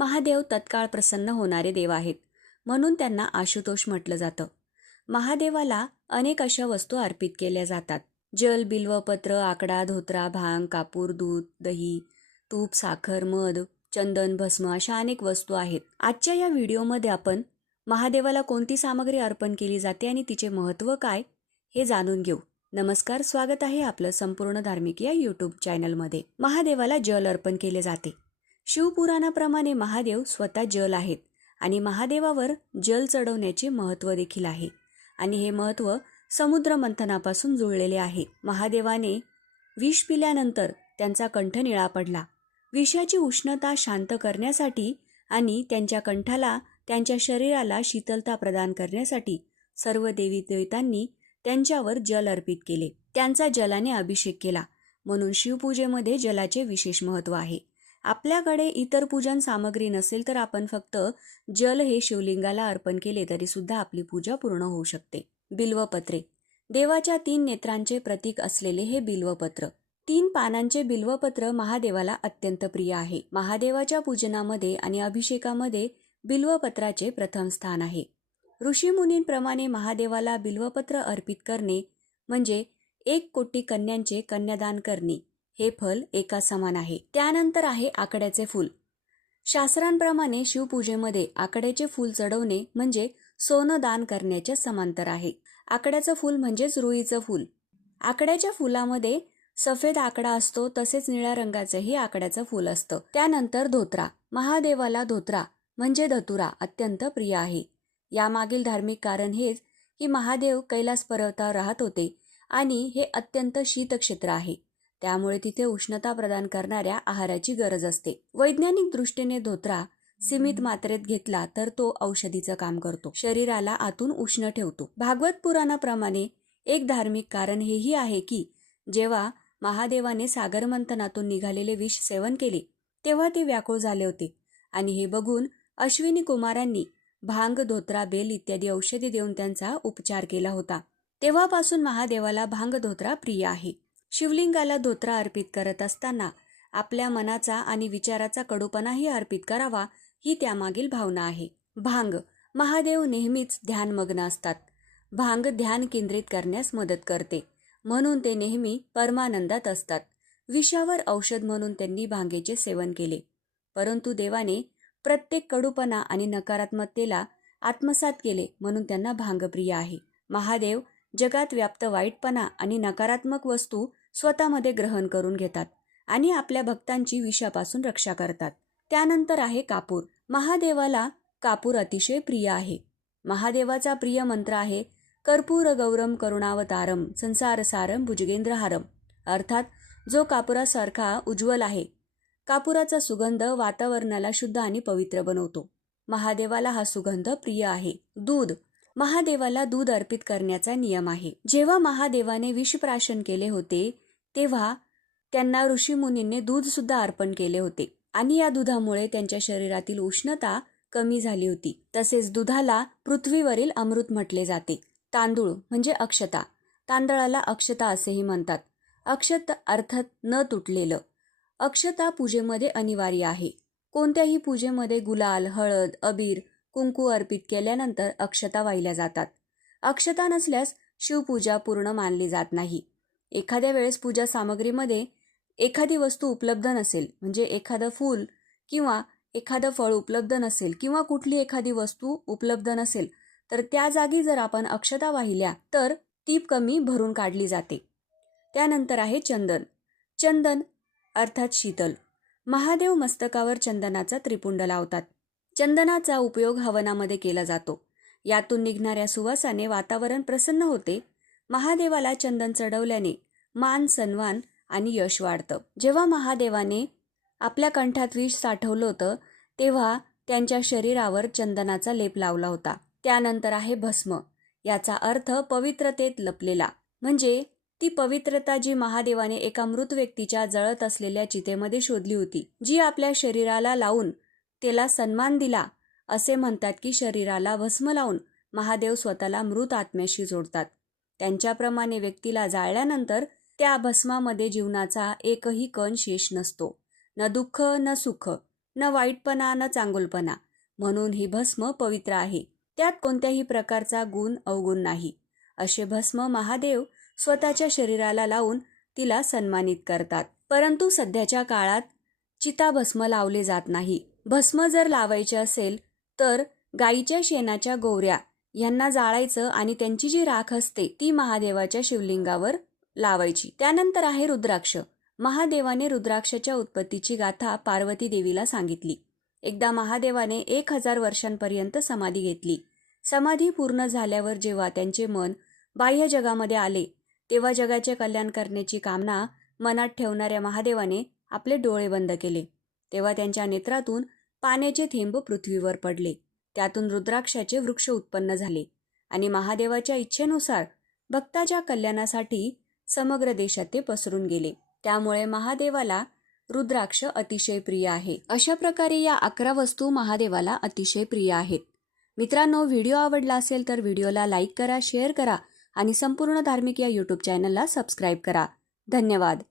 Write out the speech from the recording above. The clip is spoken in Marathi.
महादेव तत्काळ प्रसन्न होणारे देव आहेत म्हणून त्यांना आशुतोष म्हटलं जातं. महादेवाला अनेक अशा वस्तू अर्पित केल्या जातात. जल बिल्वपत्र आकडा धोत्रा भांग कापूर दूध दही तूप साखर मध चंदन भस्म अशा अनेक वस्तू आहेत. आजच्या या व्हिडिओमध्ये आपण महादेवाला कोणती सामग्री अर्पण केली जाते आणि तिचे महत्त्व काय हे जाणून घेऊ. नमस्कार स्वागत आहे आपलं संपूर्ण धार्मिक या यूट्यूब चॅनलमध्ये महादेवाला जल अर्पण केले जाते. शिवपुराणाप्रमाणे महादेव स्वतः जल आहेत आणि महादेवावर जल चढवण्याचे महत्त्व देखील आहे. आणि हे महत्त्व समुद्र मंथनापासून जुळलेले आहे. महादेवाने विष पिल्यानंतर त्यांचा कंठ निळा पडला. विषाची उष्णता शांत करण्यासाठी आणि त्यांच्या कंठाला त्यांच्या शरीराला शीतलता प्रदान करण्यासाठी सर्व देवी देवतांनी त्यांच्यावर जल अर्पित केले. त्यांचा जलाने अभिषेक केला. म्हणून शिवपूजेमध्ये जलाचे विशेष महत्त्व आहे. आपल्याकडे इतर पूजन सामग्री नसेल तर आपण फक्त जल हे शिवलिंगाला अर्पण केले तरी सुद्धा आपली पूजा पूर्ण होऊ शकते. बिल्वपत्रे. देवाच्या तीन नेत्रांचे प्रतीक असलेले हे बिल्वपत्र. तीन पानांचे बिल्वपत्र महादेवाला अत्यंत प्रिय आहे. महादेवाच्या पूजनामध्ये आणि अभिषेकामध्ये बिल्वपत्राचे प्रथम स्थान आहे. ऋषीमुनींप्रमाणे महादेवाला बिल्वपत्र अर्पित करणे म्हणजे एक कोटी कन्यांचे कन्यादान करणे. हे फल एका समान आहे. त्यानंतर आहे आकड्याचे फूल. शास्त्रांप्रमाणे शिवपूजेमध्ये आकड्याचे फूल चढवणे म्हणजे सोनं दान करण्याच्या समांतर आहे. आकड्याचं फूल म्हणजेच रुईचं फूल. आकड्याच्या फुलामध्ये सफेद आकडा असतो तसेच निळ्या रंगाचंही आकड्याचं फूल असतं. त्यानंतर धोत्रा. महादेवाला धोत्रा म्हणजे धतुरा अत्यंत प्रिय आहे. यामागील धार्मिक कारण हेच की महादेव कैलास पर्वतावर राहत होते आणि हे अत्यंत शीतक्षेत्र आहे. त्यामुळे तिथे उष्णता प्रदान करणाऱ्या आहाराची गरज असते. वैज्ञानिक दृष्टीने धोत्रा सीमित मात्रेत घेतला तर तो औषधीचं काम करतो. शरीराला आतून उष्ण ठेवतो. भागवत पुराणाप्रमाणे एक धार्मिक कारण हेही आहे की जेव्हा महादेवाने सागर मंथनातून निघालेले विष सेवन केले तेव्हा ते व्याकुळ झाले होते. आणि हे बघून अश्विनी कुमारांनी भांग धोत्रा बेल इत्यादी औषधी देऊन त्यांचा उपचार केला होता. तेव्हापासून महादेवाला भांग धोत्रा प्रिय आहे. शिवलिंगाला धोत्रा अर्पित करत असताना आपल्या मनाचा आणि विचाराचा कडूपणाही अर्पित करावा ही त्यामागील भावना आहे. भांग. महादेव नेहमीच ध्यानमग्न असतात. भांग ध्यान केंद्रित करण्यास मदत करते. म्हणून ते नेहमी परमानंदात असतात. विषावर औषध म्हणून त्यांनी भांगेचे सेवन केले. परंतु देवाने प्रत्येक कडूपणा आणि नकारात्मकतेला आत्मसात केले म्हणून त्यांना भांगप्रिय आहे. महादेव जगात व्याप्त वाईटपणा आणि नकारात्मक वस्तू स्वतःमध्ये ग्रहण करून घेतात आणि आपल्या भक्तांची विषापासून रक्षा करतात. त्यानंतर आहे कापूर. महादेवाला कापूर अतिशय प्रिय आहे. महादेवाचा प्रिय मंत्र आहे कर्पूर गौरम करुणावतारम संसार सारम भुजगेंद्रहारम. अर्थात जो कापुरासारखा उज्ज्वल आहे. कापुराचा सुगंध वातावरणाला शुद्ध आणि पवित्र बनवतो. महादेवाला हा सुगंध प्रिय आहे. दूध. महादेवाला दूध अर्पित करण्याचा नियम आहे. जेव्हा महादेवाने विषप्राशन केले होते तेव्हा त्यांना ऋषीमुनींनी दूध सुद्धा अर्पण केले होते आणि या दुधामुळे त्यांच्या शरीरातील उष्णता कमी झाली होती. तसेच दुधाला पृथ्वीवरील अमृत म्हटले जाते. तांदूळ म्हणजे अक्षता. तांदळाला अक्षता असेही म्हणतात. अक्षत अर्थात न तुटलेलं. अक्षता पूजेमध्ये अनिवार्य आहे. कोणत्याही पूजेमध्ये गुलाल हळद अबीर कुंकू अर्पित केल्यानंतर अक्षता वाहिल्या जातात. अक्षता नसल्यास शिवपूजा पूर्ण मानली जात नाही. एखाद्या वेळेस पूजा सामग्रीमध्ये एखादी वस्तू उपलब्ध नसेल म्हणजे एखादं फूल किंवा एखादं फळ उपलब्ध नसेल किंवा कुठली एखादी वस्तू उपलब्ध नसेल तर त्या जागी जर आपण अक्षता वाहिल्या तर ती कमी भरून काढली जाते. त्यानंतर आहे चंदन. चंदन अर्थात शीतल. महादेव मस्तकावर चंदनाचा त्रिपुंड लावतात. चंदनाचा उपयोग हवनामध्ये केला जातो. यातून निघणाऱ्या सुवासाने वातावरण प्रसन्न होते. महादेवाला चंदन चढवल्याने मान सन्मान आणि यश वाढतं. जेव्हा महादेवाने आपल्या कंठात विष साठवलं होतं तेव्हा त्यांच्या शरीरावर चंदनाचा लेप लावला होता. त्यानंतर आहे भस्म. याचा अर्थ पवित्रतेत लपलेला. म्हणजे ती पवित्रता जी महादेवाने एका मृत व्यक्तीच्या जळत असलेल्या चितेमध्ये शोधली होती जी आपल्या शरीराला लावून त्याला सन्मान दिला. असे म्हणतात की शरीराला भस्म लावून महादेव स्वतःला मृत आत्म्याशी जोडतात. त्यांच्याप्रमाणे व्यक्तीला जाळल्यानंतर त्या भस्मामध्ये जीवनाचा एकही कण शेष नसतो. न दुःख न सुख न वाईटपणा न चांगुलपणा. म्हणून ही भस्म पवित्र आहे. त्यात कोणत्याही प्रकारचा गुण अवगुण नाही. असे भस्म महादेव स्वतःच्या शरीराला लावून तिला सन्मानित करतात. परंतु सध्याच्या काळात चिताभस्म लावले जात नाही. भस्म जर लावायचे असेल तर गाईच्या शेणाच्या गोवऱ्या यांना जाळायचं आणि त्यांची जी राख असते ती महादेवाच्या शिवलिंगावर लावायची. त्यानंतर आहे रुद्राक्ष. महादेवाने रुद्राक्षाच्या उत्पत्तीची गाथा पार्वती देवीला सांगितली. एकदा महादेवाने एक हजार वर्षांपर्यंत समाधी घेतली. समाधी पूर्ण झाल्यावर जेव्हा त्यांचे मन बाह्य जगामध्ये आले तेव्हा जगाचे कल्याण करण्याची कामना मनात ठेवणाऱ्या महादेवाने आपले डोळे बंद केले. तेव्हा त्यांच्या नेत्रातून पाण्याचे थेंब पृथ्वीवर पडले. त्यातून रुद्राक्षाचे वृक्ष उत्पन्न झाले आणि महादेवाच्या इच्छेनुसार भक्ताच्या कल्याणासाठी समग्र देशात ते पसरून गेले. त्यामुळे महादेवाला रुद्राक्ष अतिशय प्रिय आहे. अशा प्रकारे या अकरा वस्तू महादेवाला अतिशय प्रिय आहेत. मित्रांनो व्हिडिओ आवडला असेल तर व्हिडिओला लाईक करा शेअर करा आणि संपूर्ण धार्मिक या यूट्यूब चॅनलला सबस्क्राईब करा. धन्यवाद.